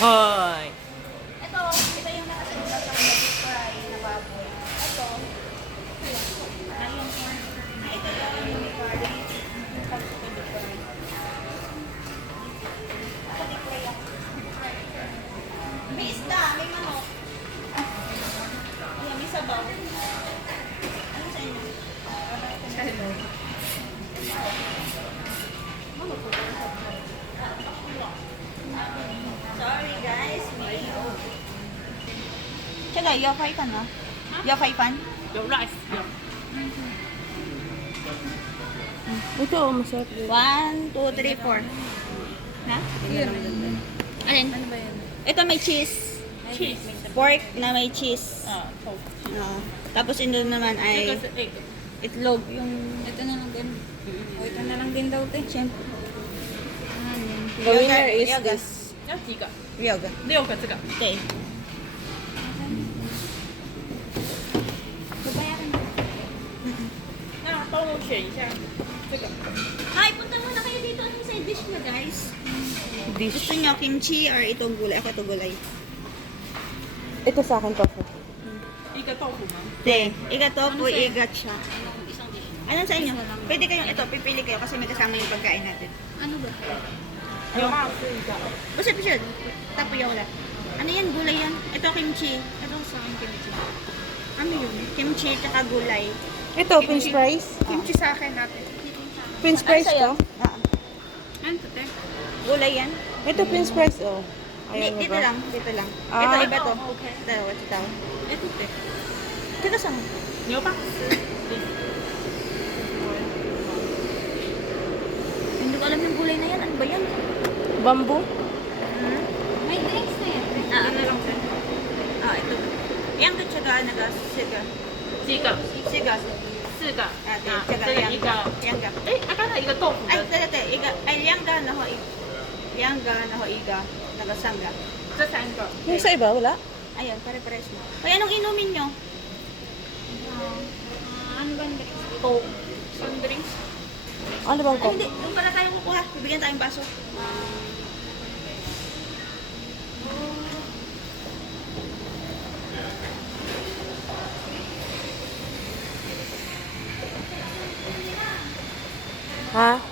Hoy! Ito, ito yung nakasimula sa deep fry na baboy. Ito, ay yung ito yung fry. Yung pag- deep fry. Ako deep fry ako. May isda, may manok. Ayan, may sabaw. Ano sa inyo? Sorry guys, may Tsaka, yofay ka na? Yofay pan? Yung rice. Mm-hmm. Ito, oh, masarap din. One, two, three, four. Ha? Yun. Alin? Ano ba yun? Ito may cheese. Cheese. Pork na may cheese. Ah, pork. Oo. Tapos ito naman ay Because egg. itlog. Yung Ito na lang din. O, ito na lang din daw, te. Siyempre. Ano? The winner is this. 要几个 Yoga. 六个这个 Okay. Babayaran mo. 那帮我选一下这个 Ay, punta muna kayo dito. Anong side dish niya, guys? Dish. Gusto niyo kimchi or itong gulay? Ako ito gulay. Ito sa akin, tofu. 一个豆腐吗 Te, iga to po, igat siya. Anong sa inyo? Pwede kayong ito, pipili kayo kasi may kasama yung pagkain natin. Ano ba? Busod, busod. Tapuya wala. Ano yan? Gulay yan? Ito kimchi. Ito sa akin kimchi. Ano yun? Kimchi tsaka gulay. Ito, French fries? Kimchi sa akin natin. French fries to? Ah, ah. Ano to. Gulay yan? Ito, French fries, oh. Ayan, dito diba? lang, dito lang. Ah. Ito, iba to. Oh, okay. Dalawa, ito tao. Ito, te. Dito sa mo. Niyo pa? Hindi ko alam yung gulay na yan. Ano ba yan? Bamboo? Hmm? May drinks na yan. Ah, ano lang sir? Ah, ito. Yang kecuali na gas, siga. Siga. Siga. Siga. Ah, ito. Siga. Yanga. Yanga. Eh, akala iga tofu. Ay, ito, ito. Iga. Ay, yanga na ho. Yanga na ho iga. Nagasanga. Sa saan ko? Yung sa iba, wala? Ayan, pare-pares mo. Kaya anong inumin nyo? Uh, ano ba ang drinks? Coke. Ang drinks? Ano bang coke? Hindi, doon pala tayo kukuha. Bibigyan tayong baso. Ah. 啊？